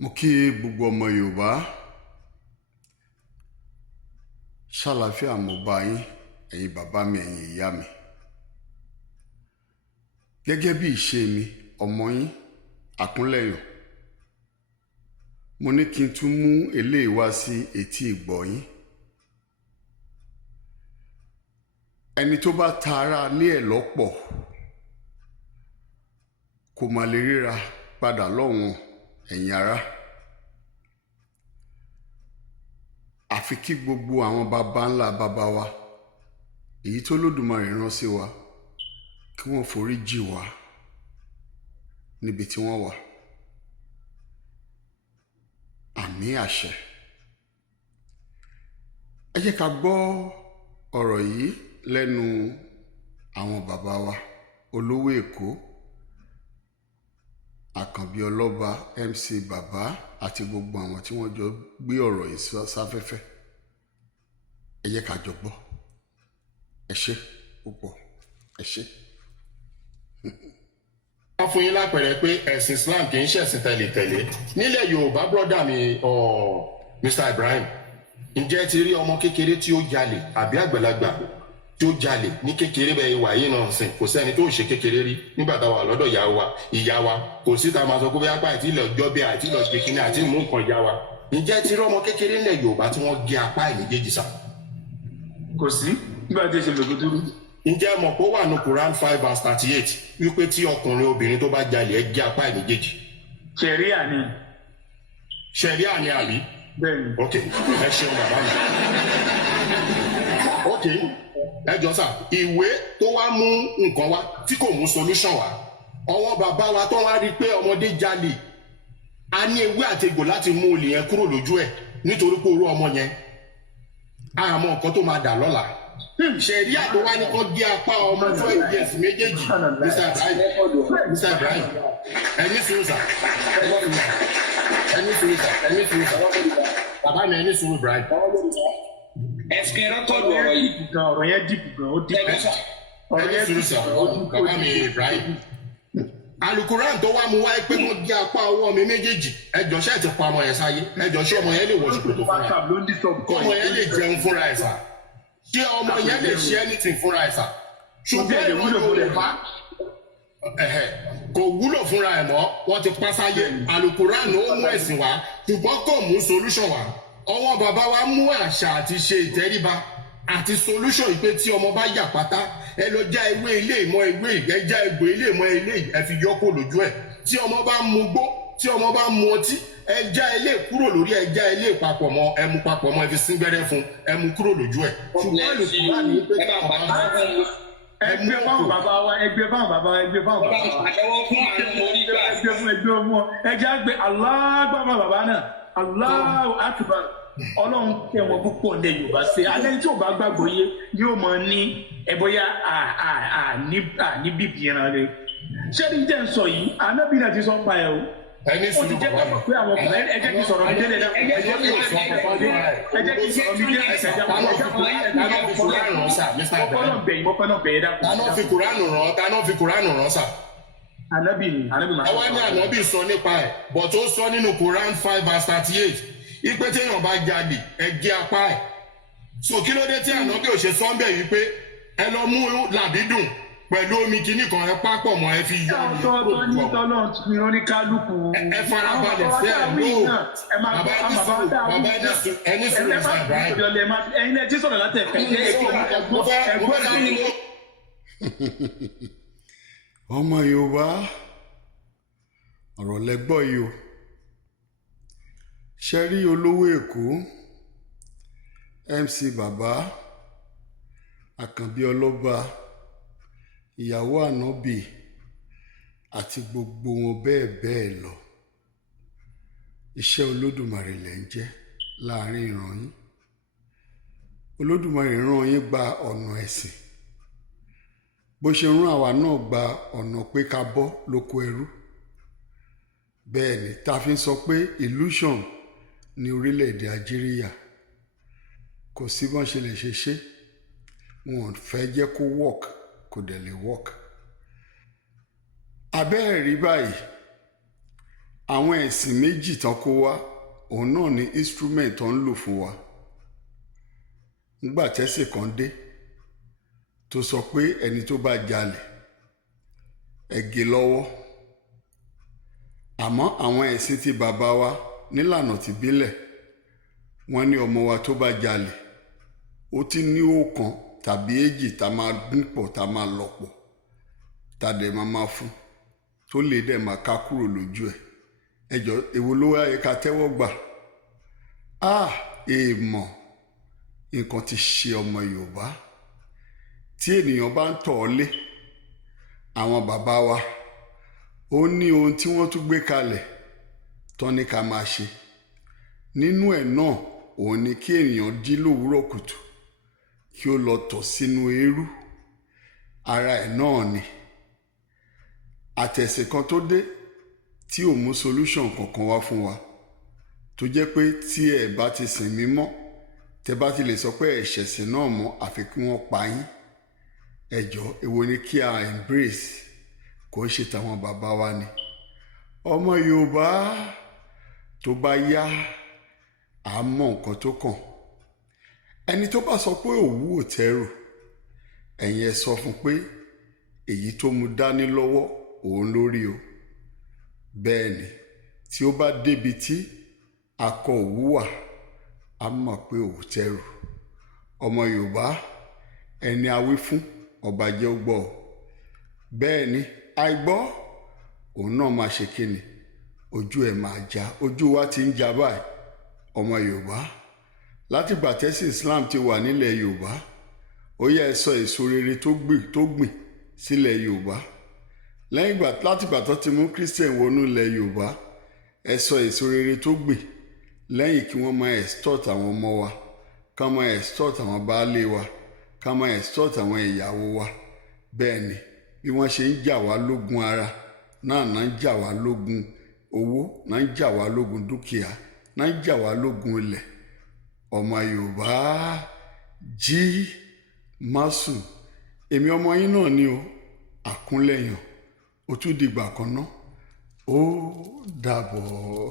Mo kí gbogbo ọmọ Yorùbá ṣàlàáfíà mo bá yín ẹ̀yin bàbá mi ẹ̀yin ìyá mi. Gẹ́gẹ́ bí ìṣe mi ọmọ yín Àkúnlẹ̀yàn, mo ní kí n tún mú eléyìí wá sí etí ìgbọ́ yín. Ẹni tó bá ta ara lé ẹ̀ lọ́pọ̀ kò mà lè ríra padà lọ́wọ́n ẹ̀yin ará. Àfi kí gbogbo àwọn baba ńlá baba wa èyí tó lódùmarè rán sí wa kí wọ́n forí jì wá níbi tí wọ́n wà. Àmín àṣẹ. Ẹ jẹ́ ká gbọ́ ọ̀rọ̀ yìí lẹ́nu àwọn baba wa olówó Èkó, Àkànbí Ọlọ́ba, MC Bàbá àti gbogbo àwọn tí wọ́n jọ gbé ọ̀rọ̀ yìí sáfẹ́fẹ́. Ẹ jẹ́ ká jọ gbọ́. Ẹ ṣé púpọ̀. Ẹ ṣé. Wọ́n fún yín lápẹẹrẹ pé ẹ̀sìn Islam kì í ṣẹ̀sìn tẹ̀lé-tẹ̀lé nílẹ̀ Yorùbá. brọ́dà mi Mr. Ibrahim, ǹjẹ́ ti rí ọmọ kékeré tí ó jalè àbí àgbàlagbà tí ó jalè ní kékeré bẹ́ẹ̀ wà yìí náà sìn? Kò sẹ́ni tó ṣe kékeré rí nígbà tá a wà lọ́dọ̀ ìyá wa. Kò sí ta máa sọ pé bí apá àti ilẹ̀ ọjọ́ bẹ́ẹ̀ àti ilẹ̀ ọjọ́ kìíní àti mú nǹkan ìyá wa. Ǹjẹ́ ti rí ọmọ kékeré nílẹ̀ Yorùbá tí wọ́n gé apá ẹ̀ méjèèjì sá? Kò sí nígbà tí ó ṣe lògùn dúró. Ǹjẹ́ mọ̀ pé ó wà ní Quran 5:38 wípé tí ọkùnrin obìnrin tó bá jalè ẹ gé apá ẹ̀ méjèèjì? Ṣẹ̀ríà ni. Ṣẹ̀ríà ni àbí? Bẹ́ẹ̀ni. Ok, ẹ ṣeun bàbá mi. Ok, ẹ jọ sà, ìwé tó wá mú nǹkan wá tí kò mú solution wá. Ọwọ́ bàbá wa tó wá rí i pé ọmọdé jalè, a ní ewé àti egbò láti mú olè yẹn kúrò lójú ẹ̀ nítorí pé orú ọmọ yẹn àmọ́ nǹkan tó máa dà lọ́la. Ṣẹ̀ríà tó wá ní kó gé apá ọmọ 12 years méjèèjì. Mr. Ibrahim, ẹni sùúrù sà, ẹni sùúrù sà, bàbá mi ẹni sùúrù Ibrahim. Ẹ̀sìn rẹ́kọ̀dù ọ̀rọ̀ yìí. Ọ̀rọ̀ yẹn dìbò gan, ó dìbò. Ẹni sùúrù sà, bàbá mi Ibrahim. Alukuran tó wá mú wáyé pé kó gé apá ọwọ́ mi méjèèjì, ẹjọ́ ṣe ti pa ọmọ yẹn sáyé, ẹjọ́ ṣé ọmọ yẹn lè wọ ṣòkòtò fúnra ẹ̀, ọmọ yẹn lè jẹun fúnra ẹ̀ sà, ṣé ọmọ yẹn lè ṣe anything fúnra ẹ̀ sà? Ṣùgbọ́n ìwọ́n ló lè bá kò wúlò fúnra ẹ̀ mọ́, wọ́n ti pa sáyé. Alukuran ó mú ẹ̀sìn wá ṣùgbọ́n kò mú solution wá. Ọwọ́ bàbá wa mú àṣà àti ṣe ìtẹríba àti solution yìí pé tí ọmọ bá yà pátá ẹ lọ já ewé ilé ìmọ̀ ewé ẹ já egbò ilé ìmọ̀ ilé ẹ fi yọ kó lójú ẹ. Tí ọmọ bá mu gbó, tí ọmọ bá mu ọtí, ẹ já ilé kúrò lórí, ẹ já ilé papọ̀ mọ́, ẹ mú papọ̀ mọ́, ẹ fi sín gbẹ́rẹ́ fún, ẹ mú kúrò lójú ẹ. Ṣùgbọ́n ìlú bá ní pé ẹgbẹ́ fáwọn bàbá wa, ẹgbẹ́ fáwọn bàbá wa, ẹgbẹ́ fáwọn bàbá wa. Àtẹwọ́ fún àwọn onígbà. Ẹgbẹ́ ọmọ ẹjẹ́ àgbẹ̀ alágbàmọ̀ bàbá náà, Allahu Akbar. Ọlọ́run tẹ wọn púpọ̀ ní Yorùbá ṣe alẹ́ tí ò bá gbàgbọ́ yé yóò mọ ní ẹ̀bọ́yá ní bíbí ẹran rẹ. Ṣé ní jẹ́ ń sọ yìí anábì náà ti sọ pa ẹ̀ o. Ó ti jẹ́ pé pé àwọn ọkùnrin ẹ jẹ́ kí sọ̀rọ̀ mi délé náà. Ẹ jẹ́ kí sọ̀rọ̀ mi délé ẹ̀sẹ̀ Táná fi Kùránù rán sà. Anábì máa. Ẹ wá ní ànábì sọ nípa ẹ̀, bọ̀ tó sọ nínú Quran 5:38 ipe téèyàn bá jalè ẹ gé apá ẹ̀. So kí ló dé tí ànábì ò ṣe sọ́ńbẹ̀ yìí pé ẹ lọ mú làbídùn pẹ̀lú omi kìíní kan ẹ pápọ̀ mọ́ ẹ fi yọ ọ́ ọ̀tọ̀ ní tọ́lọ́ ní oníkálukú. Ẹ farabalẹ̀ fẹ́ ẹ̀ lóò. Bàbá ẹni sùúrù Mr. Ibrahim. Ẹ̀yin ẹ ti sọ̀rọ̀ látẹ̀kẹ́. Ọmọ Yorùbá, ọ̀rọ̀ lẹ́gbọ́ yìí o. Ṣé rí olówó Èkó, MC Bàbá, Àkànbí Ọlọ́ba, ìyàwó Ànábì àti gbogbo wọn bẹ́ẹ̀ bẹ́ẹ̀ lọ. Iṣẹ́ Olódùmarè lẹ̀ ń jẹ́ láàrin ìran yín. Olódùmarè rán yín gba ọ̀nà ẹ̀sìn. Bó ṣe rán àwa náà gba ọ̀nà pé ká bọ́ lóko ẹrú. Bẹ́ẹ̀ ni ta fi ń sọ pé illusion ní orílẹ̀-èdè Algeria. Kò sí bọ́n ṣe lè ṣe. Wọn fẹ́ jẹ́ kó work, kò dẹ̀ lè work. Abẹ́ẹ̀ rí báyìí àwọn ẹ̀sìn méjì tán kó wá òun náà ni instrument tó ń lò fún wa nígbà tẹ́sìn kan dé tó sọ pé ẹni tó bá jalè ẹ gé lọ́wọ́ àmọ́ àwọn ẹ̀sìn tí bàbá wa nílànà tìbílẹ̀ wọ́n ní ọmọ wa tó bá jalè ó ti ní ọ̀kan tàbí èjì tá máa gún pọ̀ tá máa lọ̀ pọ̀ tá dẹ̀ máa fún tó lè dẹ̀ máa ká kúrò lójú ẹ̀ ẹjọ́ èwo ló wáyé ká tẹ́wọ́ gbà èèmọ̀ nǹkan ti ṣe ọmọ Yorùbá tí ènìyàn bá ń tọ̀ ọ́ lé àwọn bàbá wa ó ní ohun tí wọ́n tún gbé kalẹ̀ tán ní ká máa ṣe nínú ẹ̀ náà òun ni kí ènìyàn jí lówùúrọ̀ kùtù kí ó lọ tọ̀ sínú eérú ara ẹ̀ náà ni àtẹ̀sìn kan tó dé tí ò mú solution kankan wá fún wa tó jẹ́ pé tí ẹ bá ti sìn mí mọ́ tẹ bá ti lè sọ pé ẹ̀ṣẹ̀sìn náà mọ́ àfi kí wọ́n pa yín ẹjọ́ èwo ni kí a embrace kò ṣe tàwọn bàbá wa ni ọmọ Yorùbá tó bá yá à mọ nǹkan tó kàn ẹni tó bá sọ pé òwú ò tẹ́rù ẹ̀yin ẹ sọ fún pé èyí tó mú dání lọ́wọ́ òun lórí o bẹ́ẹ̀ ni tí ó bá débi tí akọ òwú wà á mọ̀ pé òwú tẹ́rù ọmọ Yorùbá ẹni awí fún ọba jẹ́ ó gbọ́ bẹ́ẹ̀ ni àìgbọ́ òun náà máa ṣe kíni ojú ẹ̀ máa já ojú wa ti ń já báyìí ọmọ Yorùbá látìgbà tẹ́sí Islam ti wà nílẹ̀ Yorùbá ó yẹ ẹ sọ èso rere tó gbìn sílẹ̀ Yorùbá lẹ́yìn ìgbà látìgbà tó ti mú Christian wọnú ilẹ̀ Yorùbá ẹ sọ èso rere tó gbìn lẹ́yìn kí wọ́n máa extort àwọn ọmọ wa ká máa extort àwọn baálé wa ká máa extort àwọn ìyàwó wa bẹ́ẹ̀ ni bí wọ́n ṣe ń jà wá lógun ara náà ń jà wá lógun owó náà ń jà wá lógun dúkìá náà ń jà wá lógun ilẹ̀ ọmọ Yorùbá jí má sùn èmi ọmọ yín náà ni o àkúnlẹ̀yàn ó tún dìgbà kan náà ó dàbọ̀.